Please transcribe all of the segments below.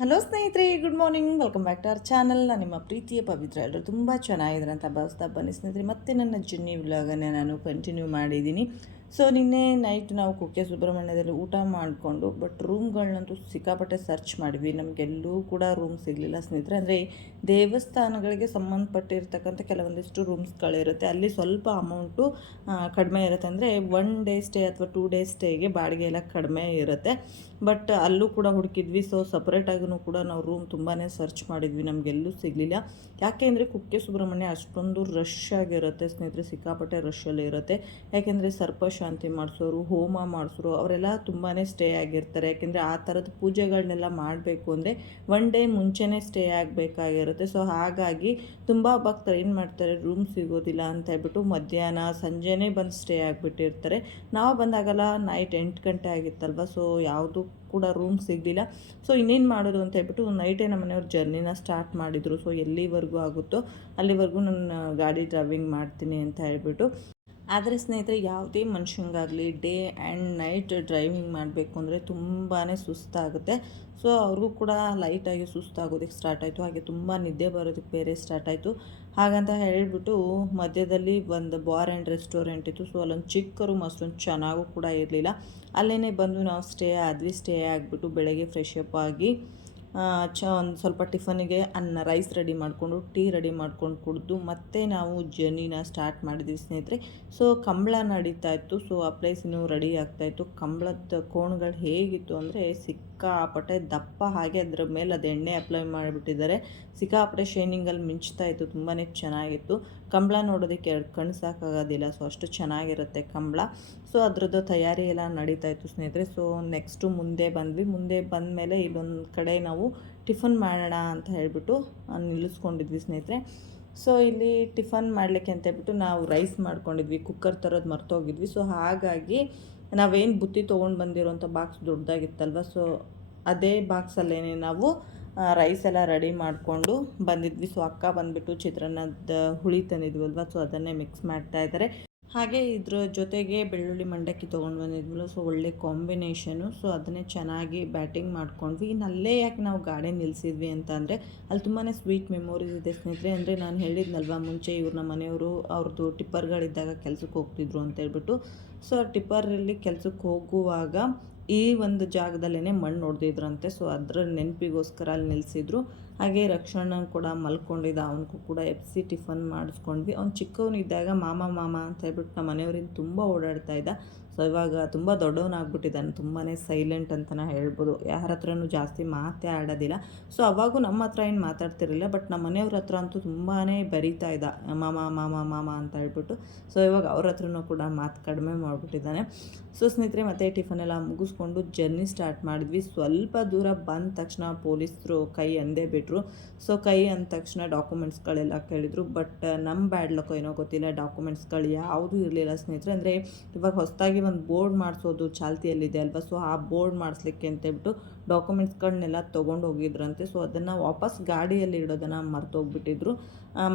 Hello ಸ್ನೇಹಿತರೆ good morning welcome back to our channel ನಾನು ನಿಮ್ಮ ಪ್ರೀತಿಯ ಪವಿತ್ರ. ಎಲ್ಲರೂ ತುಂಬ ಚೆನ್ನಾಗಿದ್ದಾರೆ ಅಂತ ಭಾವಿಸ್ತಾ ಬನ್ನಿ ಸ್ನೇಹಿತರೆ. ಮತ್ತೆ ನನ್ನ ಜರ್ನಿ ವ್ಲಾಗನ್ನು ನಾನು ಕಂಟಿನ್ಯೂ ಮಾಡಿದ್ದೀನಿ. ಸೊ ನಿನ್ನೆ ನೈಟ್ ನಾವು ಕುಕ್ಕೆ ಸುಬ್ರಹ್ಮಣ್ಯದಲ್ಲಿ ಊಟ ಮಾಡಿಕೊಂಡು ಬಟ್ ರೂಮ್ಗಳನ್ನಂತೂ ಸಿಕ್ಕಾಪಟ್ಟೆ ಸರ್ಚ್ ಮಾಡಿದ್ವಿ. ನಮಗೆಲ್ಲೂ ಕೂಡ ರೂಮ್ ಸಿಗಲಿಲ್ಲ ಸ್ನೇಹಿತರೆ. ಅಂದರೆ ದೇವಸ್ಥಾನಗಳಿಗೆ ಸಂಬಂಧಪಟ್ಟಿರ್ತಕ್ಕಂಥ ಕೆಲವೊಂದಿಷ್ಟು ರೂಮ್ಸ್ಗಳಿರುತ್ತೆ ಅಲ್ಲಿ ಸ್ವಲ್ಪ ಅಮೌಂಟು ಕಡಿಮೆ ಇರುತ್ತೆ. ಅಂದರೆ ಒನ್ ಡೇ ಸ್ಟೇ ಅಥವಾ ಟೂ ಡೇ ಸ್ಟೇಗೆ ಬಾಡಿಗೆ ಎಲ್ಲ ಕಡಿಮೆ ಇರುತ್ತೆ. ಬಟ್ ಅಲ್ಲೂ ಕೂಡ ಹುಡುಕಿದ್ವಿ. ಸೊ ಸಪ್ರೇಟಾಗೂ ಕೂಡ ನಾವು ರೂಮ್ ತುಂಬಾ ಸರ್ಚ್ ಮಾಡಿದ್ವಿ. ನಮಗೆಲ್ಲೂ ಸಿಗಲಿಲ್ಲ. ಯಾಕೆ ಅಂದರೆ ಕುಕ್ಕೆ ಸುಬ್ರಹ್ಮಣ್ಯ ಅಷ್ಟೊಂದು ರಶ್ ಆಗಿರುತ್ತೆ ಸ್ನೇಹಿತರೆ. ಸಿಕ್ಕಾಪಟ್ಟೆ ರಶ್ಶಲ್ಲಿ ಇರುತ್ತೆ. ಯಾಕೆಂದರೆ ಸರ್ಪಶಾಂತಿ ಮಾಡಿಸೋರು, ಹೋಮ ಮಾಡಿಸೋರು, ಅವರೆಲ್ಲ ತುಂಬಾ ಸ್ಟೇ ಆಗಿರ್ತಾರೆ. ಯಾಕೆಂದರೆ ಆ ಥರದ ಪೂಜೆಗಳನ್ನೆಲ್ಲ ಮಾಡಬೇಕು ಅಂದರೆ ಒನ್ ಡೇ ಮುಂಚೆನೇ ಸ್ಟೇ ಆಗಬೇಕಾಗಿರುತ್ತೆ. ಸೊ ಹಾಗಾಗಿ ತುಂಬ ಭಕ್ತರು ಏನು ಮಾಡ್ತಾರೆ ರೂಮ್ ಸಿಗೋದಿಲ್ಲ ಅಂತ ಹೇಳ್ಬಿಟ್ಟು ಮಧ್ಯಾಹ್ನ, ಸಂಜೆನೇ ಬಂದು ಸ್ಟೇ ಆಗಿಬಿಟ್ಟಿರ್ತಾರೆ. ನಾವು ಬಂದಾಗಲ್ಲ ನೈಟ್ ಎಂಟು ಗಂಟೆ ಆಗಿತ್ತಲ್ವ? ಸೊ ಯಾವುದು ಕೂಡ ರೂಮ್ ಸಿಗಲಿಲ್ಲ. ಸೊ ಇನ್ನೇನು ಮಾಡೋದು ಅಂತ ಹೇಳ್ಬಿಟ್ಟು ನೈಟೇ ನಮ್ಮ ಮನೆಯವ್ರು ಜರ್ನಿನ ಸ್ಟಾರ್ಟ್ ಮಾಡಿದರು. ಸೊ ಎಲ್ಲಿವರೆಗೂ ಆಗುತ್ತೋ ಅಲ್ಲಿವರೆಗೂ ನಾನು ಗಾಡಿ ಡ್ರೈವಿಂಗ್ ಮಾಡ್ತೀನಿ ಅಂತ ಹೇಳ್ಬಿಟ್ಟು. ಆದರೆ ಸ್ನೇಹಿತರೆ, ಯಾವುದೇ ಮನುಷ್ಯಂಗಾಗಲಿ ಡೇ ಆ್ಯಂಡ್ ನೈಟ್ ಡ್ರೈವಿಂಗ್ ಮಾಡಬೇಕು ಅಂದರೆ ತುಂಬಾ ಸುಸ್ತಾಗುತ್ತೆ. ಸೊ, ಅವ್ರಿಗೂ ಕೂಡ ಲೈಟಾಗಿ ಸುಸ್ತಾಗೋದಕ್ಕೆ ಸ್ಟಾರ್ಟ್ ಆಯಿತು. ಹಾಗೆ ತುಂಬ ನಿದ್ದೆ ಬರೋದಕ್ಕೆ ಬೇರೆ ಸ್ಟಾರ್ಟ್ ಆಯಿತು. ಹಾಗಂತ ಹೇಳಿಬಿಟ್ಟು ಮಧ್ಯದಲ್ಲಿ ಒಂದು ಬಾರ್ ಆ್ಯಂಡ್ ರೆಸ್ಟೋರೆಂಟ್ ಇತ್ತು. ಸೊ, ಅಲ್ಲೊಂದು ಚಿಕ್ಕ ರೂಮ್ ಅಷ್ಟೊಂದು ಚೆನ್ನಾಗೂ ಕೂಡ ಇರಲಿಲ್ಲ. ಅಲ್ಲೇ ಬಂದು ನಾವು ಸ್ಟೇ ಆದ್ವಿ. ಸ್ಟೇ ಆಗಿಬಿಟ್ಟು ಬೆಳಗ್ಗೆ ಫ್ರೆಶ್ ಅಪ್ ಆಗಿ ಚ, ಒಂದು ಸ್ವಲ್ಪ ಟಿಫನಿಗೆ ಅನ್ನ ರೈಸ್ ರೆಡಿ ಮಾಡಿಕೊಂಡು ಟೀ ರೆಡಿ ಮಾಡ್ಕೊಂಡು ಕುಡಿದು ಮತ್ತೆ ನಾವು ಜರ್ನಿನ ಸ್ಟಾರ್ಟ್ ಮಾಡಿದ್ವಿ ಸ್ನೇಹಿತರೆ. ಸೊ ಕಂಬಳ ನಡೀತಾ ಇತ್ತು. ಸೊ ಆ ಪ್ಲೇಸ್ ಇನ್ನೂ ರೆಡಿ ಆಗ್ತಾಯಿತ್ತು ಕಂಬಳದ ಕೋಣಗಳು ಹೇಗಿತ್ತು ಅಂದರೆ ಸಿಕ್ಕಾಪಟ್ಟೆ ದಪ್ಪ ಹಾಗೆ ಅದ್ರ ಮೇಲೆ ಅದು ಎಣ್ಣೆ ಅಪ್ಲೈ ಮಾಡಿಬಿಟ್ಟಿದ್ದಾರೆ. ಸಿಕ್ಕಾಪಟ್ಟೆ ಶೈನಿಂಗಲ್ಲಿ ಮಿಂಚ್ತಾ ಇತ್ತು ತುಂಬಾ ಚೆನ್ನಾಗಿತ್ತು. ಕಂಬಳ ನೋಡೋದಕ್ಕೆ ಎರಡು ಕಣ್ಣು ಸಾಕಾಗೋದಿಲ್ಲ ಸೊ ಅಷ್ಟು ಚೆನ್ನಾಗಿರುತ್ತೆ ಕಂಬಳ. ಸೊ ಅದರದ್ದು ತಯಾರಿ ಎಲ್ಲ ನಡೀತಾ ಇತ್ತು ಸ್ನೇಹಿತರೆ. ಸೊ ನೆಕ್ಸ್ಟು ಮುಂದೆ ಬಂದ್ವಿ. ಮುಂದೆ ಬಂದ ಮೇಲೆ ಇಲ್ಲೊಂದು ಕಡೆ ನಾವು ಟಿಫನ್ ಮಾಡೋಣ ಅಂತ ಹೇಳಿಬಿಟ್ಟು ನಿಲ್ಲಿಸ್ಕೊಂಡಿದ್ವಿ ಸ್ನೇಹಿತರೆ. ಸೊ ಇಲ್ಲಿ ಟಿಫನ್ ಮಾಡಲಿಕ್ಕೆ ಅಂತ ಹೇಳ್ಬಿಟ್ಟು ನಾವು ರೈಸ್ ಮಾಡ್ಕೊಂಡಿದ್ವಿ ಕುಕ್ಕರ್ ಥರದ್ದು ಮರ್ತೋಗಿದ್ವಿ. ಸೊ ಹಾಗಾಗಿ ನಾವೇನು ಬುತ್ತಿ ತೊಗೊಂಡು ಬಂದಿರೋಂಥ ಬಾಕ್ಸ್ ದೊಡ್ಡದಾಗಿತ್ತಲ್ವ? ಸೊ ಅದೇ ಬಾಕ್ಸಲ್ಲೇ ನಾವು ರೈಸ್ ಎಲ್ಲ ರೆಡಿ ಮಾಡಿಕೊಂಡು ಬಂದಿದ್ವಿ. ಸೊ ಅಕ್ಕ ಬಂದುಬಿಟ್ಟು ಚಿತ್ರಾನ್ನದ ಹುಳಿ ತಂದಿದ್ವಲ್ವ? ಸೊ ಅದನ್ನೇ ಮಿಕ್ಸ್ ಮಾಡ್ತಾ ಇದ್ದಾರೆ ಹಾಗೆ ಇದ್ರ ಜೊತೆಗೆ ಬೆಳ್ಳುಳ್ಳಿ ಮಂಡಕ್ಕಿ ತೊಗೊಂಡು ಬಂದಿದ್ವಲ್ಲ ಸೊ ಒಳ್ಳೆ ಕಾಂಬಿನೇಷನು ಸೊ ಅದನ್ನೇ ಚೆನ್ನಾಗಿ ಬ್ಯಾಟಿಂಗ್ ಮಾಡ್ಕೊಂಡ್ವಿ. ಇನ್ನು ಅಲ್ಲೇ ಯಾಕೆ ನಾವು ಗಾಡಿ ನಿಲ್ಲಿಸಿದ್ವಿ ಅಂತ ಅಂದರೆ, ಅಲ್ಲಿ ತುಂಬಾ ಸ್ವೀಟ್ ಮೆಮೊರೀಸ್ ಇದೆ ಸ್ನೇಹಿತರೆ. ಅಂದರೆ ನಾನು ಹೇಳಿದ್ನಲ್ವ ಮುಂಚೆ ಇವ್ರ ನಮ್ಮ ಮನೆಯವರು ಅವ್ರದ್ದು ಟಿಪ್ಪರ್ಗಳಿದ್ದಾಗ ಕೆಲಸಕ್ಕೆ ಹೋಗ್ತಿದ್ರು ಅಂತ ಹೇಳ್ಬಿಟ್ಟು. ಸೊ ಟಿಪ್ಪರಲ್ಲಿ ಕೆಲಸಕ್ಕೆ ಹೋಗುವಾಗ ಈ ಒಂದು ಜಾಗದಲ್ಲೇ ಮಣ್ಣು ನೋಡ್ದಿದ್ರಂತೆ ಸೊ ಅದರ ನೆನಪಿಗೋಸ್ಕರ ಅಲ್ಲಿ ನಿಲ್ಲಿಸಿದ್ರು ಹಾಗೆ ರಕ್ಷಣನ ಕೂಡ ಮಲ್ಕೊಂಡಿದ್ದ. ಅವನಿಗೂ ಕೂಡ ಎಪ್ಸಿ ಟಿಫನ್ ಮಾಡಿಸ್ಕೊಂಡ್ವಿ. ಅವ್ನು ಚಿಕ್ಕವನಿದ್ದಾಗ ಮಾಮ ಮಾಮ ಅಂತ ಹೇಳ್ಬಿಟ್ಟು ನಮ್ಮ ಮನೆಯವ್ರಿಂದ ತುಂಬ ಓಡಾಡ್ತಾ ಇದ್ದ. ಸೊ ಇವಾಗ ತುಂಬ ದೊಡ್ಡವನಾಗ್ಬಿಟ್ಟಿದ್ದಾನೆ. ತುಂಬಾ ಸೈಲೆಂಟ್ ಅಂತಲೇ ಹೇಳ್ಬೋದು. ಯಾರ ಹತ್ರನೂ ಜಾಸ್ತಿ ಮಾತೇ ಆಡೋದಿಲ್ಲ. ಸೊ ಅವಾಗೂ ನಮ್ಮ ಹತ್ರ ಏನು ಮಾತಾಡ್ತಿರಲಿಲ್ಲ. ಬಟ್ ನಮ್ಮ ಮನೆಯವ್ರ ಹತ್ರ ಅಂತೂ ತುಂಬಾ ಬರೀತಾ ಇದ್ದ. ಮಾಮ ಮಾಮ ಮಾಮ ಅಂತ ಹೇಳ್ಬಿಟ್ಟು. ಸೊ ಇವಾಗ ಅವ್ರ ಹತ್ರನೂ ಕೂಡ ಮಾತು ಕಡಿಮೆ ಮಾಡಿಬಿಟ್ಟಿದ್ದಾನೆ. ಸೊ ಸ್ನೇಹಿತರೆ, ಮತ್ತೆ ಟಿಫನ್ ಎಲ್ಲ ಮುಗಿಸ್ಕೊಂಡು ಜರ್ನಿ ಸ್ಟಾರ್ಟ್ ಮಾಡಿದ್ವಿ. ಸ್ವಲ್ಪ ದೂರ ಬಂದ ತಕ್ಷಣ ಪೊಲೀಸರು ಕೈ ಅಂದೇ ಬಿಟ್ಟರು ಸೊ ಕೈ ಅಂದ ತಕ್ಷಣ ಡಾಕ್ಯುಮೆಂಟ್ಸ್ಗಳೆಲ್ಲ ಕೇಳಿದರು. ಬಟ್ ನಮ್ಮ ಬ್ಯಾಡ್ಲಕ್ಕೋ ಏನೋ ಗೊತ್ತಿಲ್ಲ. ಡಾಕ್ಯುಮೆಂಟ್ಸ್ಗಳು ಯಾವುದೂ ಇರಲಿಲ್ಲ ಸ್ನೇಹಿತರೆ. ಅಂದರೆ, ಇವಾಗ ಹೊಸದಾಗಿ ಒಂದು ಬೋರ್ಡ್ ಮಾಡಿಸೋದು ಚಾಲ್ತಿಯಲ್ಲಿದೆ ಅಲ್ವಾ? ಸೊ ಆ ಬೋರ್ಡ್ ಮಾಡಿಸ್ಲಿಕ್ಕೆ ಅಂತೇಳ್ಬಿಟ್ಟು ಡಾಕ್ಯುಮೆಂಟ್ಸ್ಗಳನ್ನೆಲ್ಲ ತೊಗೊಂಡು ಹೋಗಿದ್ರಂತೆ. ಸೊ ಅದನ್ನು ವಾಪಸ್ ಗಾಡಿಯಲ್ಲಿ ಇಡೋದನ್ನು ಮರ್ತೋಗ್ಬಿಟ್ಟಿದ್ರು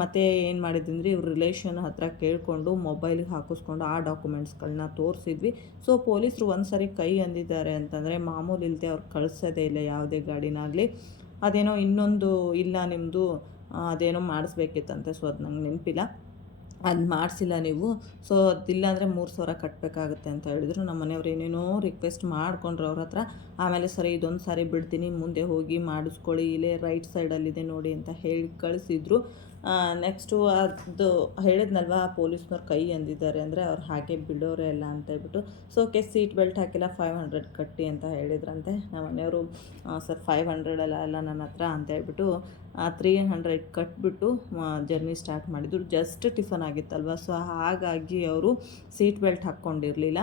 ಮತ್ತು ಏನು ಮಾಡಿದ್ವಿ ಇವ್ರ ರಿಲೇಷನ್ ಹತ್ರ ಕೇಳಿಕೊಂಡು ಮೊಬೈಲ್ಗೆ ಹಾಕಿಸ್ಕೊಂಡು ಆ ಡಾಕ್ಯುಮೆಂಟ್ಸ್ಗಳನ್ನ ತೋರಿಸಿದ್ವಿ. ಸೊ ಪೊಲೀಸರು ಒಂದು ಸರಿ ಕೈ ಅಂದಿದ್ದಾರೆ ಅಂತಂದರೆ ಮಾಮೂಲಿ ಇಲ್ಲದೆ ಅವ್ರು ಕಳಿಸೋದೇ ಇಲ್ಲ ಯಾವುದೇ ಗಾಡಿನಾಗಲಿ. ಅದೇನೋ ಇನ್ನೊಂದು ಇಲ್ಲ ನಿಮ್ಮದು ಅದೇನೋ ಮಾಡಿಸ್ಬೇಕಿತ್ತಂತೆ. ಸೊ ಅದು ನಂಗೆ ನೆನಪಿಲ್ಲ. ಅದು ಮಾಡಿಸಿಲ್ಲ ನೀವು. ಸೊ ಅದಿಲ್ಲ ಅಂದರೆ ಮೂರು ಸಾವಿರ ಕಟ್ಟಬೇಕಾಗುತ್ತೆ ಅಂತ ಹೇಳಿದ್ರು. ನಮ್ಮ ಮನೆಯವ್ರು ಏನೇನೋ ರಿಕ್ವೆಸ್ಟ್ ಮಾಡಿಕೊಂಡ್ರು ಅವ್ರ ಹತ್ರ. ಆಮೇಲೆ ಸರಿ, ಇದೊಂದು ಸಾರಿ ಬಿಡ್ತೀನಿ, ಮುಂದೆ ಹೋಗಿ ಮಾಡಿಸ್ಕೊಳ್ಳಿ, ಇಲ್ಲೇ ರೈಟ್ ಸೈಡಲ್ಲಿದೆ ನೋಡಿ ಅಂತ ಹೇಳಿ ಕಳಿಸಿದ್ರು. ನೆಕ್ಸ್ಟು ಅದು ಹೇಳಿದ್ನಲ್ವ, ಪೊಲೀಸ್ನವ್ರು ಕೈ ಅಂದಿದ್ದಾರೆ ಅಂದರೆ ಅವ್ರು ಹಾಗೆ ಬಿಡೋರೆ ಇಲ್ಲ ಅಂತ ಹೇಳ್ಬಿಟ್ಟು. ಸೊ ಓಕೆ ಸೀಟ್ ಬೆಲ್ಟ್ ಹಾಕಿಲ್ಲ ಫೈವ್ ಹಂಡ್ರೆಡ್ ಕಟ್ಟಿ ಅಂತ ಹೇಳಿದ್ರಂತೆ. ನಮ್ಮ ಮನೆಯವರು ಸರ್ ಫೈವ್ ಅಲ್ಲ ಅಲ್ಲ ನನ್ನ ಹತ್ರ ಅಂತ ಹೇಳ್ಬಿಟ್ಟು ತ್ರೀ ಹಂಡ್ರೆಡ್ ಕಟ್ಬಿಟ್ಟು ಜರ್ನಿ ಸ್ಟಾರ್ಟ್ ಮಾಡಿದ್ರು. ಜಸ್ಟ್ ಟಿಫನ್ ಆಗಿತ್ತಲ್ವ? ಸೊ ಹಾಗಾಗಿ ಅವರು ಸೀಟ್ ಬೆಲ್ಟ್ ಹಾಕ್ಕೊಂಡಿರಲಿಲ್ಲ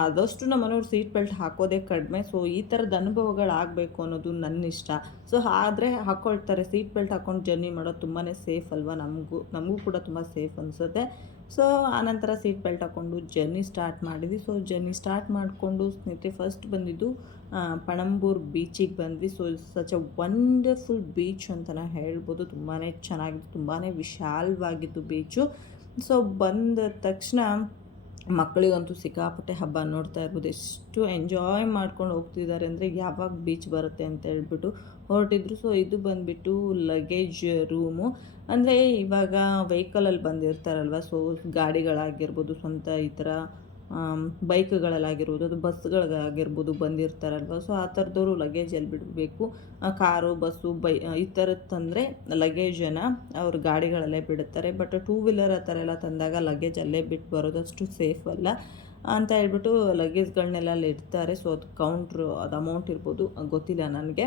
ಆದಷ್ಟು ನಮ್ಮ ಮನೆಯವ್ರು ಸೀಟ್ ಬೆಲ್ಟ್ ಹಾಕೋದೇ ಕಡಿಮೆ. ಸೊ ಈ ಥರದ ಅನುಭವಗಳಾಗಬೇಕು ಅನ್ನೋದು ನನ್ನ ಇಷ್ಟ ಸೊ ಆದರೆ ಹಾಕ್ಕೊಳ್ತಾರೆ ಸೀಟ್ ಬೆಲ್ಟ್ ಹಾಕ್ಕೊಂಡು ಜರ್ನಿ ಮಾಡೋದು ತುಂಬಾ ಸೇಫ್ ಅಲ್ವಾ? ನಮಗೂ ನಮಗೂ ಕೂಡ ತುಂಬ ಸೇಫ್ ಅನಿಸುತ್ತೆ. ಸೊ ಆನಂತರ ಸೀಟ್ ಬೆಲ್ಟ್ ಹಾಕ್ಕೊಂಡು ಜರ್ನಿ ಸ್ಟಾರ್ಟ್ ಮಾಡಿದ್ವಿ. ಸೊ ಜರ್ನಿ ಸ್ಟಾರ್ಟ್ ಮಾಡಿಕೊಂಡು ಸ್ನೇಹಿತರೆ ಫಸ್ಟ್ ಬಂದಿದ್ದು ಪಣಂಬೂರ್ ಬೀಚಿಗೆ ಬಂದ್ವಿ. So such a wonderful beach ಅಂತಲೇ ಹೇಳ್ಬೋದು. ತುಂಬಾ ಚೆನ್ನಾಗಿತ್ತು ತುಂಬಾ ವಿಶಾಲವಾಗಿತ್ತು ಬೀಚು ಸೊ ಬಂದ ತಕ್ಷಣ ಮಕ್ಕಳಿಗಂತೂ ಸಿಕ್ಕಾಪಟ್ಟೆ ಹಬ್ಬ ನೋಡ್ತಾ ಇರ್ಬೋದು. ಎಷ್ಟು ಎಂಜಾಯ್ ಮಾಡ್ಕೊಂಡು ಹೋಗ್ತಿದ್ದಾರೆ ಅಂದರೆ ಯಾವಾಗ ಬೀಚ್ ಬರುತ್ತೆ ಅಂತ ಹೇಳ್ಬಿಟ್ಟು ಹೊರಟಿದ್ರು. ಸೊ ಇದು ಬಂದುಬಿಟ್ಟು ಲಗೇಜ್ ರೂಮು ಅಂದರೆ ಇವಾಗ ವೆಹಿಕಲಲ್ಲಿ ಬಂದಿರ್ತಾರಲ್ವ? ಸೊ ಗಾಡಿಗಳಾಗಿರ್ಬೋದು, ಸ್ವಂತ ಈ ಥರ ಬೈಕ್ಗಳಲ್ಲಾಗಿರ್ಬೋದು, ಅದು ಬಸ್ಗಳಿಗಾಗಿರ್ಬೋದು ಬಂದಿರ್ತಾರಲ್ವ? ಸೊ ಆ ಥರದವರು ಲಗೇಜ್ ಎಲ್ಲಿ ಬಿಡಬೇಕು. ಕಾರು, ಬಸ್ಸು, ಬೈ ಈ ಥರದ್ದು ತಂದರೆ ಲಗೇಜನ್ನು ಅವ್ರು ಗಾಡಿಗಳಲ್ಲೇ ಬಿಡುತ್ತಾರೆ. ಬಟ್ ಟೂ ವೀಲರ್ ಆ ಥರ ಎಲ್ಲ ತಂದಾಗ ಲಗೇಜ್ ಅಲ್ಲೇ ಬಿಟ್ಟು ಬರೋದಷ್ಟು ಸೇಫ್ ಅಲ್ಲ. ಅಂತ ಹೇಳ್ಬಿಟ್ಟು ಲಗೇಜ್ಗಳನ್ನೆಲ್ಲ ಅಲ್ಲಿ ಇಡ್ತಾರೆ. ಸೊ ಅದು ಕೌಂಟ್ರು ಅದು ಅಮೌಂಟ್ ಇರ್ಬೋದು. ಗೊತ್ತಿಲ್ಲ ನನಗೆ.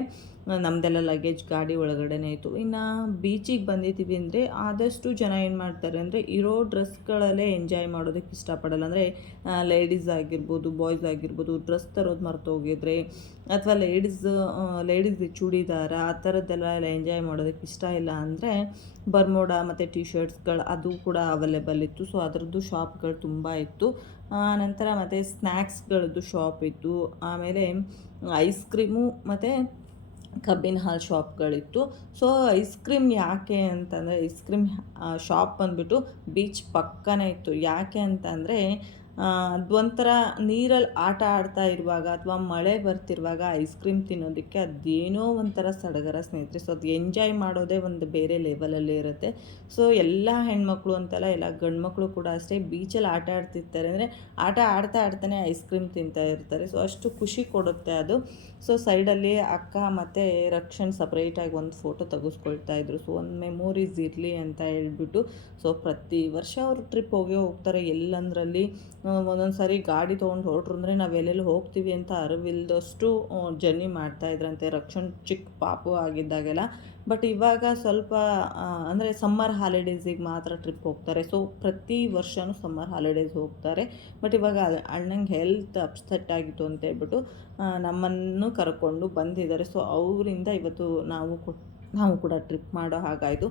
ನಮ್ಮದೆಲ್ಲ ಲಗೇಜ್ ಗಾಡಿ ಒಳಗಡೆನೇ ಇತ್ತು. ಇನ್ನು ಬೀಚಿಗೆ ಬಂದಿದ್ದೀವಿ ಅಂದರೆ ಆದಷ್ಟು ಜನ ಏನು ಮಾಡ್ತಾರೆ ಅಂದರೆ ಇರೋ ಡ್ರೆಸ್ಗಳಲ್ಲೇ ಎಂಜಾಯ್ ಮಾಡೋದಕ್ಕೆ ಇಷ್ಟಪಡಲ್ಲ. ಅಂದರೆ ಲೇಡೀಸ್ ಆಗಿರ್ಬೋದು ಬಾಯ್ಸ್ ಆಗಿರ್ಬೋದು ಡ್ರೆಸ್ ತರೋದು ಮರ್ತೋಗಿದ್ರೆ ಅಥವಾ ಲೇಡೀಸ್ ಲೇಡೀಸ್ ಚೂಡಿದಾರ, ಆ ಥರದ್ದೆಲ್ಲ ಎಂಜಾಯ್ ಮಾಡೋದಕ್ಕೆ ಇಷ್ಟ ಇಲ್ಲ ಅಂದರೆ ಬರ್ಮೋಡ ಮತ್ತು ಟಿ ಶರ್ಟ್ಸ್ಗಳು ಅದು ಕೂಡ ಅವೈಲೇಬಲ್ ಇತ್ತು. ಸೊ ಅದರದ್ದು ಶಾಪ್ಗಳು ತುಂಬ ಇತ್ತು. ನಂತರ ಮತ್ತು ಸ್ನ್ಯಾಕ್ಸ್ಗಳದ್ದು ಶಾಪ್ ಇತ್ತು. ಆಮೇಲೆ ಐಸ್ ಕ್ರೀಮು ಮತ್ತು ಕಬ್ಬಿನ ಹಾಲ್ ಶಾಪ್ಗಳಿತ್ತು ಸೊ ಐಸ್ ಕ್ರೀಮ್ ಯಾಕೆ ಅಂತಂದರೆ ಐಸ್ ಕ್ರೀಮ್ ಶಾಪ್ ಬಂದುಬಿಟ್ಟು ಬೀಚ್ ಪಕ್ಕನೇ ಇತ್ತು. ಯಾಕೆ ಅಂತಂದರೆ ಅದೊಂಥರ ನೀರಲ್ಲಿ ಆಟ ಆಡ್ತಾ ಇರುವಾಗ ಅಥವಾ ಮಳೆ ಬರ್ತಿರುವಾಗ ಐಸ್ ಕ್ರೀಮ್ ತಿನ್ನೋದಕ್ಕೆ ಅದೇನೋ ಒಂಥರ ಸಡಗರ ಸ್ನೇಹಿತರೆ. ಸೊ ಅದು ಎಂಜಾಯ್ ಮಾಡೋದೇ ಒಂದು ಬೇರೆ ಲೆವೆಲಲ್ಲಿ ಇರುತ್ತೆ. ಸೊ ಎಲ್ಲ ಹೆಣ್ಮಕ್ಳು ಅಂತಲ್ಲ, ಎಲ್ಲ ಗಂಡ್ಮಕ್ಳು ಕೂಡ ಅಷ್ಟೇ ಬೀಚಲ್ಲಿ ಆಟ ಆಡ್ತಿರ್ತಾರೆ ಅಂದರೆ ಆಟ ಆಡ್ತಾ ಆಡ್ತಾನೆ ಐಸ್ ಕ್ರೀಮ್ ತಿಂತಾ ಇರ್ತಾರೆ. ಸೊ ಅಷ್ಟು ಖುಷಿ ಕೊಡುತ್ತೆ ಅದು. ಸೊ ಸೈಡಲ್ಲಿ ಅಕ್ಕ ಮತ್ತು ರಕ್ಷಣ್ ಸಪ್ರೇಟಾಗಿ ಒಂದು ಫೋಟೋ ತೆಗೆಸ್ಕೊಳ್ತಾ ಇದ್ರು. ಸೊ ಒಂದು ಮೆಮೊರೀಸ್ ಇರಲಿ ಅಂತ ಹೇಳ್ಬಿಟ್ಟು. ಸೊ ಪ್ರತಿ ವರ್ಷ ಅವರು ಟ್ರಿಪ್ ಹೋಗಿ ಹೋಗ್ತಾರೆ. ಎಲ್ಲಂದ್ರಲ್ಲಿ ಒಂದೊಂದು ಸಾರಿ ಗಾಡಿ ತೊಗೊಂಡು ಹೊರಟ್ರು ಅಂದರೆ ನಾವು ಎಲ್ಲೆಲ್ಲಿ ಹೋಗ್ತೀವಿ ಅಂತ ಅರಿವಿಲ್ದಷ್ಟು ಜರ್ನಿ ಮಾಡ್ತಾ ಇದ್ರಂತೆ. ರಕ್ಷಣ್ ಚಿಕ್ಕ ಪಾಪು ಆಗಿದ್ದಾಗೆಲ್ಲ. ಬಟ್ ಇವಾಗ ಸ್ವಲ್ಪ ಅಂದರೆ ಸಮ್ಮರ್ ಹಾಲಿಡೇಸಿಗೆ ಮಾತ್ರ ಟ್ರಿಪ್ ಹೋಗ್ತಾರೆ. ಸೊ ಪ್ರತಿ ವರ್ಷವೂ ಸಮ್ಮರ್ ಹಾಲಿಡೇಸ್ ಹೋಗ್ತಾರೆ. ಬಟ್ ಇವಾಗ ಅಣ್ಣಂಗೆ ಹೆಲ್ತ್ ಅಪ್ಸೆಟ್ ಆಗಿತ್ತು ಅಂತ ಹೇಳ್ಬಿಟ್ಟು ನಮ್ಮನ್ನು ಕರ್ಕೊಂಡು ಬಂದಿದ್ದಾರೆ. ಸೊ ಅವರಿಂದ ಇವತ್ತು ನಾವು ಕೊಟ್ಟು ನಾವು ಕೂಡ ಟ್ರಿಪ್ ಮಾಡೋ ಹಾಗಾಯಿತು.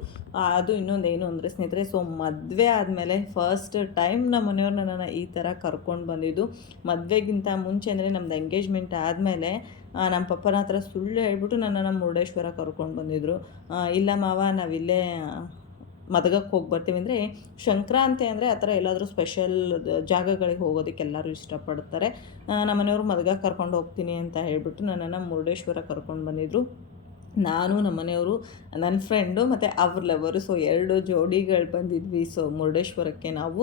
ಅದು ಇನ್ನೊಂದು ಏನು ಅಂದರೆ ಸ್ನೇಹಿತರೆ ಸೊ ಮದುವೆ ಆದಮೇಲೆ ಫಸ್ಟ್ ಟೈಮ್ ನಮ್ಮ ಮನೆಯವ್ರು ನನ್ನನ್ನು ಈ ಥರ ಕರ್ಕೊಂಡು ಬಂದಿದ್ದು. ಮದುವೆಗಿಂತ ಮುಂಚೆ ಅಂದರೆ ನಮ್ಮದು ಎಂಗೇಜ್ಮೆಂಟ್ ಆದಮೇಲೆ ನಮ್ಮ ಪಪ್ಪನ ಹತ್ರ ಸುಳ್ಳು ಹೇಳ್ಬಿಟ್ಟು ನನ್ನನ್ನು ಮುರುಡೇಶ್ವರ ಕರ್ಕೊಂಡು ಬಂದಿದ್ದರು ಇಲ್ಲ ಮಾವ ನಾವಿಲ್ಲೇ ಮದಗಕ್ಕೆ ಹೋಗಿ ಬರ್ತೀವಿ ಅಂದರೆ ಸಂಕ್ರಾಂತಿ ಅಂದರೆ ಆ ಥರ ಎಲ್ಲಾದರೂ ಸ್ಪೆಷಲ್ ಜಾಗಗಳಿಗೆ ಹೋಗೋದಕ್ಕೆ ಎಲ್ಲರೂ ಇಷ್ಟಪಡ್ತಾರೆ. ನಮ್ಮ ಮನೆಯವರು ಮದಗಕ್ಕೆ ಕರ್ಕೊಂಡು ಹೋಗ್ತೀನಿ ಅಂತ ಹೇಳಿಬಿಟ್ಟು ನನ್ನನ್ನು ಮುರುಡೇಶ್ವರ ಕರ್ಕೊಂಡು ಬಂದಿದ್ದರು ನಾನು ನಮ್ಮ ಮನೆಯವರು ನನ್ನ ಫ್ರೆಂಡು ಮತ್ತು ಅವ್ರ ಲವರು ಸೊ ಎರಡು ಜೋಡಿಗಳು ಬಂದಿದ್ವಿ. ಸೊ ಮುರುಡೇಶ್ವರಕ್ಕೆ ನಾವು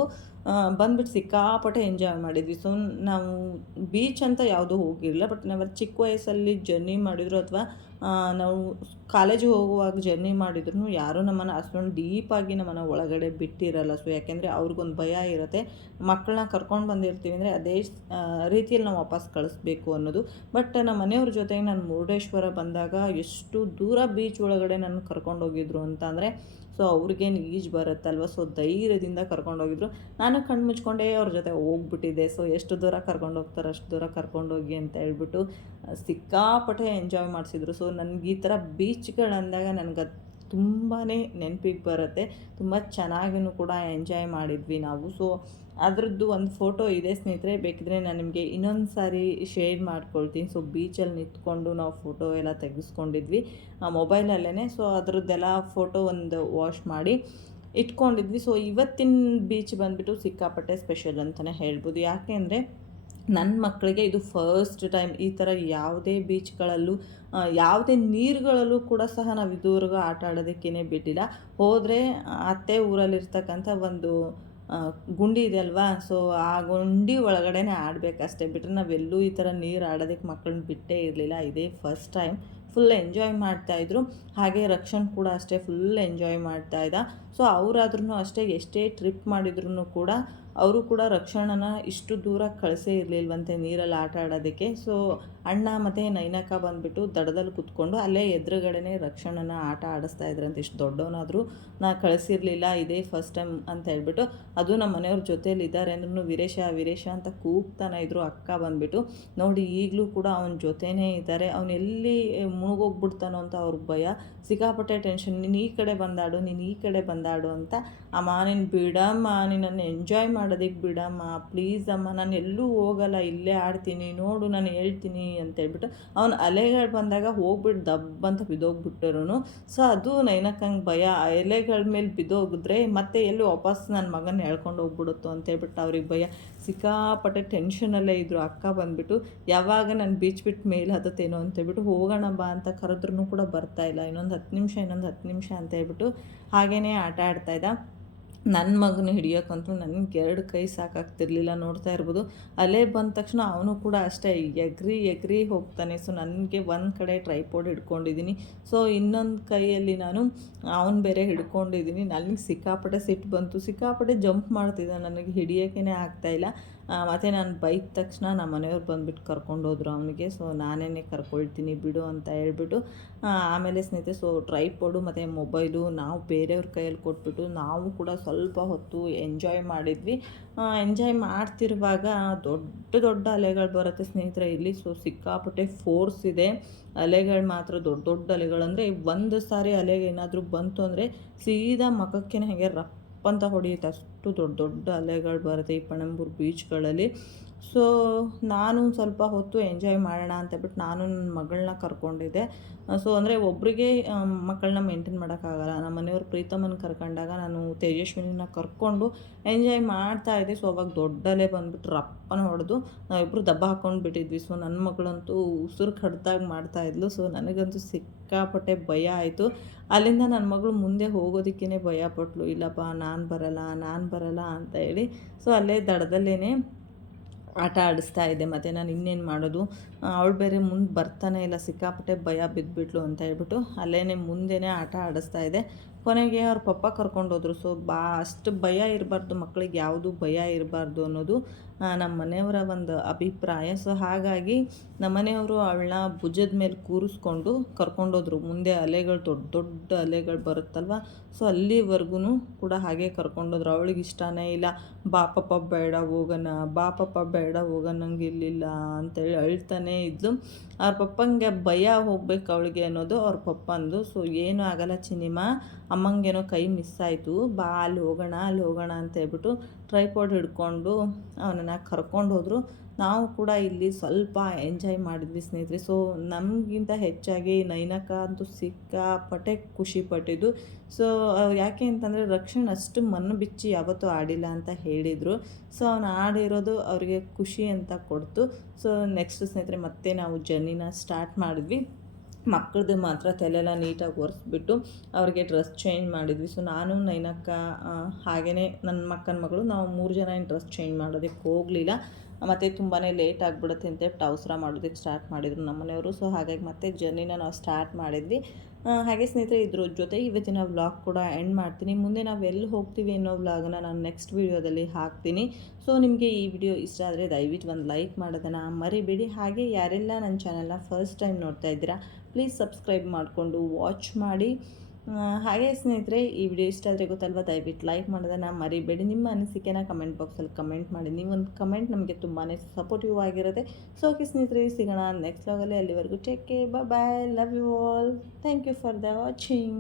ಬಂದ್ಬಿಟ್ಟು ಸಿಕ್ಕಾಪಟ್ಟೆ ಎಂಜಾಯ್ ಮಾಡಿದ್ವಿ. ಸೊ ನಾವು ಬೀಚ್ ಅಂತ ಯಾವುದೂ ಹೋಗಿರಲಿಲ್ಲ ಬಟ್ ನಾವು ಚಿಕ್ಕ ವಯಸ್ಸಲ್ಲಿ ಜರ್ನಿ ಮಾಡಿದ್ರು ಅಥವಾ ನಾವು ಕಾಲೇಜಿಗೆ ಹೋಗುವಾಗ ಜರ್ನಿ ಮಾಡಿದ್ರು ಯಾರೂ ನಮ್ಮನ್ನು ಅಷ್ಟೊಂದು ಡೀಪಾಗಿ ನಮ್ಮನ್ನು ಒಳಗಡೆ ಬಿಟ್ಟಿರಲ್ಲ. ಸೊ ಯಾಕೆಂದರೆ ಅವ್ರಿಗೊಂದು ಭಯ ಇರುತ್ತೆ. ಮಕ್ಕಳನ್ನ ಕರ್ಕೊಂಡು ಬಂದಿರ್ತೀವಿ ಅಂದರೆ ಅದೇ ರೀತಿಯಲ್ಲಿ ನಾವು ವಾಪಸ್ ಕಳಿಸ್ಬೇಕು ಅನ್ನೋದು. ಬಟ್ ನಮ್ಮ ಮನೆಯವ್ರ ಜೊತೆಗೆ ನಾನು ಮುರುಡೇಶ್ವರ ಬಂದಾಗ ಎಷ್ಟು ದೂರ ಬೀಚ್ ಒಳಗಡೆ ನನ್ನ ಕರ್ಕೊಂಡೋಗಿದ್ರು ಅಂತ ಅಂದರೆ ಸೊ ಅವ್ರಿಗೇನು ಈಜು ಬರುತ್ತಲ್ವ? ಸೊ ಧೈರ್ಯದಿಂದ ಕರ್ಕೊಂಡೋಗಿದ್ರು. ನಾನು ಕಣ್ಣು ಮುಚ್ಕೊಂಡೇ ಅವ್ರ ಜೊತೆ ಹೋಗ್ಬಿಟ್ಟಿದ್ದೆ. ಸೊ ಎಷ್ಟು ದೂರ ಕರ್ಕೊಂಡು ಹೋಗ್ತಾರೆ ಅಷ್ಟು ದೂರ ಕರ್ಕೊಂಡೋಗಿ ಅಂತ ಹೇಳ್ಬಿಟ್ಟು, ಸಿಕ್ಕಾಪಟ್ಟೆ ಎಂಜಾಯ್ ಮಾಡಿಸಿದ್ರು. ಸೊ ನನಗೆ ಈ ಥರ ಬೀಚ್ಗಳಂದಾಗ ನನಗೆ ತುಂಬಾ ನೆನಪಿಗೆ ಬರುತ್ತೆ. ತುಂಬ ಚೆನ್ನಾಗಿನೂ ಕೂಡ ಎಂಜಾಯ್ ಮಾಡಿದ್ವಿ ನಾವು. ಸೊ ಅದರದ್ದು ಒಂದು ಫೋಟೋ ಇದೆ ಸ್ನೇಹಿತರೆ, ಬೇಕಿದ್ರೆ ನಾನು ನಿಮಗೆ ಇನ್ನೊಂದು ಸಾರಿ ಶೇರ್ ಮಾಡ್ಕೊಳ್ತೀನಿ. ಸೊ ಬೀಚಲ್ಲಿ ನಿಂತ್ಕೊಂಡು ನಾವು ಫೋಟೋ ಎಲ್ಲ ತೆಗೆಸ್ಕೊಂಡಿದ್ವಿ ಮೊಬೈಲಲ್ಲೇ ಸೊ ಅದರದ್ದೆಲ್ಲ ಫೋಟೋ ಒಂದು ವಾಶ್ ಮಾಡಿ ಇಟ್ಕೊಂಡಿದ್ವಿ. ಸೊ ಇವತ್ತಿನ ಬೀಚ್ ಬಂದುಬಿಟ್ಟು ಸಿಕ್ಕಾಪಟ್ಟೆ ಸ್ಪೆಷಲ್ ಅಂತಲೇ ಹೇಳ್ಬೋದು. ಯಾಕೆ ಅಂದರೆ ನನ್ನ ಮಕ್ಕಳಿಗೆ ಇದು ಫಸ್ಟ್ ಟೈಮ್ ಈ ಥರ ಯಾವುದೇ ಬೀಚ್ಗಳಲ್ಲೂ ಯಾವುದೇ ನೀರುಗಳಲ್ಲೂ ಕೂಡ ಸಹ ನಾವು ಇದುವರೆಗೂ ಆಟ ಆಡೋದಕ್ಕೇ ಬಿಟ್ಟಿಲ್ಲ. ಹೋದರೆ ಅತ್ತೆ ಊರಲ್ಲಿರ್ತಕ್ಕಂಥ ಒಂದು ಗುಂಡಿ ಇದೆ ಅಲ್ವಾ? ಸೊ ಆ ಗುಂಡಿ ಒಳಗಡೆನೆ ಆಡಬೇಕಷ್ಟೇ ಬಿಟ್ಟರೆ ನಾವೆಲ್ಲೂ ಈ ಥರ ನೀರು ಆಡೋದಕ್ಕೆ ಮಕ್ಕಳನ್ನ ಬಿಟ್ಟೇ ಇರಲಿಲ್ಲ. ಇದೇ ಫಸ್ಟ್ ಟೈಮ್ ಫುಲ್ ಎಂಜಾಯ್ ಮಾಡ್ತಾಯಿದ್ರು ಹಾಗೆ ರಕ್ಷಣ್ ಕೂಡ ಅಷ್ಟೇ ಫುಲ್ ಎಂಜಾಯ್ ಮಾಡ್ತಾಯಿದ್ದ ಸೊ ಅವರಾದ್ರೂ ಅಷ್ಟೇ ಎಷ್ಟೇ ಟ್ರಿಪ್ ಮಾಡಿದ್ರು ಕೂಡ ಅವರು ಕೂಡ ರಕ್ಷಣನ ಇಷ್ಟು ದೂರ ಕಳಿಸೇ ಇರಲಿಲ್ವಂತೆ ನೀರಲ್ಲಿ ಆಟ ಆಡೋದಕ್ಕೆ. ಸೊ ಅಣ್ಣ ಮತ್ತು ನೈನಕ್ಕ ಬಂದುಬಿಟ್ಟು ದಡದಲ್ಲಿ ಕುತ್ಕೊಂಡು ಅಲ್ಲೇ ಎದುರುಗಡೆನೇ ರಕ್ಷಣನ ಆಟ ಆಡಿಸ್ತಾ ಇದ್ರಂತೆ ಇಷ್ಟು ದೊಡ್ಡವನಾದರೂ ನಾ ಕಳಿಸಿರಲಿಲ್ಲ, ಇದೇ ಫಸ್ಟ್ ಟೈಮ್ ಅಂತ ಹೇಳ್ಬಿಟ್ಟು ಅದು ನಮ್ಮ ಮನೆಯವ್ರ ಜೊತೇಲಿ ಇದ್ದಾರೆ ಅಂದ್ರೂ ವೀರೇಶ ವೀರೇಶ ಅಂತ ಕೂಗ್ತಾನೆ ಇದ್ರು ಅಕ್ಕ ಬಂದುಬಿಟ್ಟು. ನೋಡಿ, ಈಗಲೂ ಕೂಡ ಅವನ ಜೊತೆನೇ ಇದ್ದಾರೆ. ಅವನು ಎಲ್ಲಿ ಮುಳುಗೋಗ್ಬಿಡ್ತಾನೋ ಅಂತ ಅವ್ರಿಗೆ ಭಯ. ಸಿಕ್ಕಾಪಟ್ಟೆ ಟೆನ್ಷನ್ ನೀನು ಈ ಕಡೆ ಬಂದಾಡು, ನೀನು ಈ ಕಡೆ ಬಂದಾಡು ಅಂತ ಅಮ್ಮ ನೀನು ಬಿಡಮ್ಮ ನಿನ್ನನ್ನು ಎಂಜಾಯ್ ಮಾಡಿ ಮಾಡೋದಕ್ಕೆ ಬಿಡಮ್ಮ ಪ್ಲೀಸ್ ಅಮ್ಮ, ನಾನು ಎಲ್ಲೂ ಹೋಗಲ್ಲ, ಇಲ್ಲೇ ಆಡ್ತೀನಿ, ನೋಡು, ನಾನು ಹೇಳ್ತೀನಿ ಅಂತ ಹೇಳ್ಬಿಟ್ಟು ಅವನು ಅಲೆಗಳು ಬಂದಾಗ ಹೋಗ್ಬಿಟ್ಟು ದಬ್ಬ ಅಂತ ಬಿದ್ದೋಗ್ಬಿಟ್ಟರು ಸೊ ಅದು ನೈನಕ್ಕಂಗೆ ಭಯ. ಆ ಎಲೆಗಳ ಮೇಲೆ ಬಿದ್ದೋಗಿದ್ರೆ ಮತ್ತೆ ಎಲ್ಲೂ ವಾಪಸ್ ನನ್ನ ಮಗನ ಹೇಳ್ಕೊಂಡು ಹೋಗ್ಬಿಡುತ್ತೋ ಅಂತ ಹೇಳ್ಬಿಟ್ಟು ಅವ್ರಿಗೆ ಭಯ. ಸಿಕ್ಕಾಪಟ್ಟೆ ಟೆನ್ಷನಲ್ಲೇ ಇದ್ದರು ಅಕ್ಕ ಬಂದುಬಿಟ್ಟು, ಯಾವಾಗ ನಾನು ಬೀಚ್ ಬಿಟ್ಟು ಮೇಲೆ ಹತ್ತತ್ತೇನೋ? ಅಂತ ಹೇಳ್ಬಿಟ್ಟು, ಹೋಗೋಣ ಬಾ ಅಂತ ಕರೆದ್ರೂ ಕೂಡ ಬರ್ತಾ ಇಲ್ಲ. ಇನ್ನೊಂದು ಹತ್ತು ನಿಮಿಷ, ಇನ್ನೊಂದು ಹತ್ತು ನಿಮಿಷ ಅಂತ ಹೇಳ್ಬಿಟ್ಟು ಹಾಗೇ ಆಟ ಆಡ್ತಾಯಿದ್ದ ನನ್ನ ಮಗನ ಹಿಡಿಯೋಕ್ಕಂತೂ ನನಗೆ ಎರಡು ಕೈ ಸಾಕಾಗ್ತಿರ್ಲಿಲ್ಲ ನೋಡ್ತಾ ಇರ್ಬೋದು. ಅಲೆ ಬಂದ ತಕ್ಷಣ ಅವನು ಕೂಡ ಅಷ್ಟೇ ಎಗ್ರಿ ಎಗ್ರಿ ಹೋಗ್ತಾನೆ. ಸೊ ನನಗೆ ಒಂದು ಕಡೆ ಟ್ರೈಪೋಡ್ ಹಿಡ್ಕೊಂಡಿದ್ದೀನಿ ಸೊ ಇನ್ನೊಂದು ಕೈಯಲ್ಲಿ ನಾನು ಅವನು ಬೇರೆ ಹಿಡ್ಕೊಂಡಿದ್ದೀನಿ ನನಗೆ ಸಿಕ್ಕಾಪಟ್ಟೆ ಸಿಟ್ಟು ಬಂತು. ಸಿಕ್ಕಾಪಟ್ಟೆ ಜಂಪ್ ಮಾಡ್ತಿದ್ದ ನನಗೆ ಹಿಡಿಯೋಕ್ಕೇ ಆಗ್ತಾಯಿಲ್ಲ ಮತ್ತು ನಾನು ಬೈದ ತಕ್ಷಣ ನಮ್ಮ ಮನೆಯವ್ರು ಬಂದುಬಿಟ್ಟು ಕರ್ಕೊಂಡೋದ್ರು ಅವನಿಗೆ. ಸೊ ನಾನೇ ಕರ್ಕೊಳ್ತೀನಿ ಬಿಡು ಅಂತ ಹೇಳ್ಬಿಟ್ಟು ಆಮೇಲೆ ಸ್ನೇಹಿತೆ ಸೊ ಟ್ರೈಪೋಡು ಮತ್ತು ಮೊಬೈಲು ನಾವು ಬೇರೆಯವ್ರ ಕೈಯಲ್ಲಿ ಕೊಟ್ಬಿಟ್ಟು ನಾವು ಕೂಡ ಸ್ವಲ್ಪ ಹೊತ್ತು ಎಂಜಾಯ್ ಮಾಡಿದ್ವಿ. ಎಂಜಾಯ್ ಮಾಡ್ತಿರುವಾಗ ದೊಡ್ಡ ದೊಡ್ಡ ಅಲೆಗಳು ಬರುತ್ತೆ ಸ್ನೇಹಿತರೆ ಇಲ್ಲಿ. ಸೊ ಸಿಕ್ಕಾಪಟ್ಟೆ ಫೋರ್ಸ್ ಇದೆ. ಅಲೆಗಳು ಮಾತ್ರ ದೊಡ್ಡ ದೊಡ್ಡ ಅಲೆಗಳು ಅಂದರೆ ಒಂದು ಸಾರಿ ಅಲೆಗೆ ಏನಾದರೂ ಬಂತು ಅಂದರೆ ಸೀದಾ ಮಖಕ್ಕೆ ಹಾಗೆ ರಪ್ಪ ಅಂತ ಹೊಡೆಯುತ್ತೆ ಅಷ್ಟು ದೊಡ್ಡ ದೊಡ್ಡ ಅಲೆಗಳು ಬರುತ್ತೆ ಈ ಪಣಂಬೂರು ಬೀಚ್ಗಳಲ್ಲಿ ಸೊ ನಾನು ಸ್ವಲ್ಪ ಹೊತ್ತು ಎಂಜಾಯ್ ಮಾಡೋಣ ಅಂತ ಹೇಳ್ಬಿಟ್ಟು ನಾನು ನನ್ನ ಮಗಳನ್ನ ಕರ್ಕೊಂಡಿದ್ದೆ. ಸೊ ಅಂದರೆ ಒಬ್ಬರಿಗೆ ಮಕ್ಕಳನ್ನ ಮೇಂಟೈನ್ ಮಾಡೋಕ್ಕಾಗಲ್ಲ. ನಮ್ಮ ಮನೆಯವ್ರು ಪ್ರೀತಮ್ಮನ ಕರ್ಕೊಂಡಾಗ ನಾನು ತೇಜಸ್ವಿನಿನ ಕರ್ಕೊಂಡು ಎಂಜಾಯ್ ಮಾಡ್ತಾ ಇದ್ದೆ. ಸೊ ಅವಾಗ ದೊಡ್ಡಲೇ ಬಂದುಬಿಟ್ಟು ರಪ್ಪನ ಹೊಡೆದು ನಾವಿಬ್ಬರು ದಬ್ಬ ಹಾಕ್ಕೊಂಡು ಬಿಟ್ಟಿದ್ವಿ. ಸೊ ನನ್ನ ಮಗಳಂತೂ ಉಸಿರು ಕಡ್ದಾಗ ಮಾಡ್ತಾಯಿದ್ಲು ಸೊ ನನಗಂತೂ ಸಿಕ್ಕಾಪಟ್ಟೆ ಭಯ ಆಯಿತು. ಅಲ್ಲಿಂದ ನನ್ನ ಮಗಳು ಮುಂದೆ ಹೋಗೋದಕ್ಕೇ ಭಯಪಟ್ಲು ಇಲ್ಲಪ್ಪ, ನಾನು ಬರಲ್ಲ ನಾನು ಬರಲ್ಲ ಅಂತ ಹೇಳಿ. ಸೊ ಅಲ್ಲೇ ದಡದಲ್ಲೇ ಆಟ ಆಡಿಸ್ತಾ ಇದ್ದೆ ಮತ್ತು ನಾನು ಇನ್ನೇನು ಮಾಡೋದು? ಅವಳು ಬೇರೆ ಮುಂದೆ ಬರ್ತಾನೆ ಇಲ್ಲ, ಸಿಕ್ಕಾಪಟ್ಟೆ ಭಯ ಬಿದ್ದುಬಿಟ್ಲು ಅಂತ ಹೇಳ್ಬಿಟ್ಟು ಅಲ್ಲೇ ಮುಂದೆನೇ ಆಟ ಆಡಿಸ್ತಾ ಇದೆ. ಕೊನೆಗೆ ಅವ್ರ ಪಪ್ಪ ಕರ್ಕೊಂಡೋದ್ರು ಸೊ ಬಾ, ಅಷ್ಟು ಭಯ ಇರಬಾರ್ದು ಮಕ್ಕಳಿಗೆ ಯಾವುದು ಭಯ ಇರಬಾರ್ದು ಅನ್ನೋದು ನಮ್ಮ ಮನೆಯವರ ಒಂದು ಅಭಿಪ್ರಾಯ. ಸೊ ಹಾಗಾಗಿ ನಮ್ಮ ಮನೆಯವರು ಅವಳನ್ನ ಭುಜದ ಮೇಲೆ ಕೂರಿಸ್ಕೊಂಡು ಕರ್ಕೊಂಡೋದ್ರು ಮುಂದೆ ಅಲೆಗಳು, ದೊಡ್ಡ ದೊಡ್ಡ ಅಲೆಗಳು ಬರುತ್ತಲ್ವ? ಸೊ ಅಲ್ಲಿವರೆಗೂ ಕೂಡ ಹಾಗೆ ಕರ್ಕೊಂಡೋದ್ರು ಅವಳಿಗೆ ಇಷ್ಟನೇ ಇಲ್ಲ, ಬಾ, ಪಪ್ಪ, ಬೇಡ, ಹೋಗೋಣ, ಬಾ, ಪಪ್ಪ, ಬೇಡ ಹೋಗೋಣ ನಂಗೆ ಅಂತೇಳಿ ಅಳ್ತಾನೆ ಇದ್ಲು. ಅವ್ರ ಪಪ್ಪಂಗೆ ಭಯ ಹೋಗ್ಬೇಕು ಅವಳಿಗೆ ಅನ್ನೋದು ಅವ್ರ ಪಪ್ಪಂದು. ಸೊ ಏನೂ ಆಗಲ್ಲ ಚಿನಿಮಾ ಅಮ್ಮಂಗೇನೋ ಕೈ ಮಿಸ್ ಆಯಿತು. ಬಾ, ಅಲ್ಲಿ ಹೋಗೋಣ ಅಲ್ಲಿ ಹೋಗೋಣ ಅಂತ ಹೇಳ್ಬಿಟ್ಟು ಟ್ರೈಪಾಡ್ ಹಿಡ್ಕೊಂಡು ಅವನನ್ನು ಕರ್ಕೊಂಡು ಹೋದರು ನಾವು ಕೂಡ ಇಲ್ಲಿ ಸ್ವಲ್ಪ ಎಂಜಾಯ್ ಮಾಡಿದ್ವಿ ಸ್ನೇಹಿತರೆ. ಸೊ ನಮಗಿಂತ ಹೆಚ್ಚಾಗಿ ನೈನಕ ಅಂತೂ ಸಿಕ್ಕಾಪಟ್ಟೆ ಖುಷಿ ಪಟ್ಟಿದ್ದು. ಸೊ ಯಾಕೆ ಅಂತಂದರೆ ರಕ್ಷಣ್ ಅಷ್ಟು ಮಣ್ಣು ಬಿಚ್ಚಿ ಯಾವತ್ತೂ ಆಡಿಲ್ಲ ಅಂತ ಹೇಳಿದರು. ಸೊ ಅವನು ಆಡಿರೋದು ಅವರಿಗೆ ಖುಷಿ ಅಂತ ಕೊಡ್ತು. ಸೊ ನೆಕ್ಸ್ಟ್ ಸ್ನೇಹಿತರೆ, ಮತ್ತೆ ನಾವು ಜರ್ನಿನ ಸ್ಟಾರ್ಟ್ ಮಾಡಿದ್ವಿ. ಮಕ್ಕಳದು ಮಾತ್ರ ತಲೆಲ್ಲ ನೀಟಾಗಿ ಒರೆಸ್ಬಿಟ್ಟು ಅವ್ರಿಗೆ ಡ್ರೆಸ್ ಚೇಂಜ್ ಮಾಡಿದ್ವಿ. ಸೊ ನಾನು ನೈನಕ್ಕ ಹಾಗೆಯೇ ನನ್ನ ಮಕ್ಕನ ಮಗಳು, ನಾವು ಮೂರು ಜನ ಏನು ಡ್ರೆಸ್ ಚೇಂಜ್ ಮಾಡೋದಕ್ಕೆ ಹೋಗಲಿಲ್ಲ. ಮತ್ತು ತುಂಬಾ ಲೇಟ್ ಆಗಿಬಿಡುತ್ತೆ ಅಂತ ಅವಸರ ಮಾಡೋದಕ್ಕೆ ಸ್ಟಾರ್ಟ್ ಮಾಡಿದರು ನಮ್ಮನೆಯವರು ಸೊ ಹಾಗಾಗಿ ಮತ್ತೆ ಜರ್ನಿನ ನಾವು ಸ್ಟಾರ್ಟ್ ಮಾಡಿದ್ವಿ. ಹಾಗೆ ಸ್ನೇಹಿತರೆ, ಇದ್ರ ಜೊತೆ ಇವತ್ತಿನ ವ್ಲಾಗ್ ಕೂಡ ಎಂಡ್ ಮಾಡ್ತೀನಿ. ಮುಂದೆ ನಾವು ಎಲ್ಲಿ ಹೋಗ್ತೀವಿ ಅನ್ನೋ ವ್ಲಾಗನ್ನ ನಾನು ನೆಕ್ಸ್ಟ್ ವೀಡಿಯೋದಲ್ಲಿ ಹಾಕ್ತೀನಿ. ಸೊ ನಿಮಗೆ ಈ ವಿಡಿಯೋ ಇಷ್ಟ ಆದರೆ ದಯವಿಟ್ಟು ಒಂದು ಲೈಕ್ ಮಾಡೋದನ್ನು ಮರಿಬೇಡಿ. ಹಾಗೆ ಯಾರೆಲ್ಲ ನನ್ನ ಚಾನಲ್ನ ಫಸ್ಟ್ ಟೈಮ್ ನೋಡ್ತಾ ಇದ್ದೀರಾ ಪ್ಲೀಸ್ ಸಬ್ಸ್ಕ್ರೈಬ್ ಮಾಡಿಕೊಂಡು ವಾಚ್ ಮಾಡಿ. ಹಾಗೆ ಸ್ನೇಹಿತರೆ, ಈ ವಿಡಿಯೋ ಇಷ್ಟ ಆದರೆ ಗೊತ್ತಲ್ವ? ದಯವಿಟ್ಟು ಲೈಕ್ ಮಾಡೋದನ್ನು ಮರಿಬೇಡಿ. ನಿಮ್ಮ ಅನಿಸಿಕೆನ ಕಮೆಂಟ್ ಬಾಕ್ಸಲ್ಲಿ ಕಮೆಂಟ್ ಮಾಡಿ. ನೀವೊಂದು ಕಮೆಂಟ್ ನಮಗೆ ತುಂಬಾ ಸಪೋರ್ಟಿವ್ ಆಗಿರುತ್ತೆ. ಸೊ ಓಕೆ ಸ್ನೇಹಿತರೆ, ಸಿಗೋಣ ನೆಕ್ಸ್ಟ್ ಲಾಗಲ್ಲಿ ಅಲ್ಲಿವರೆಗೂ take care bye love you all thank you for the watching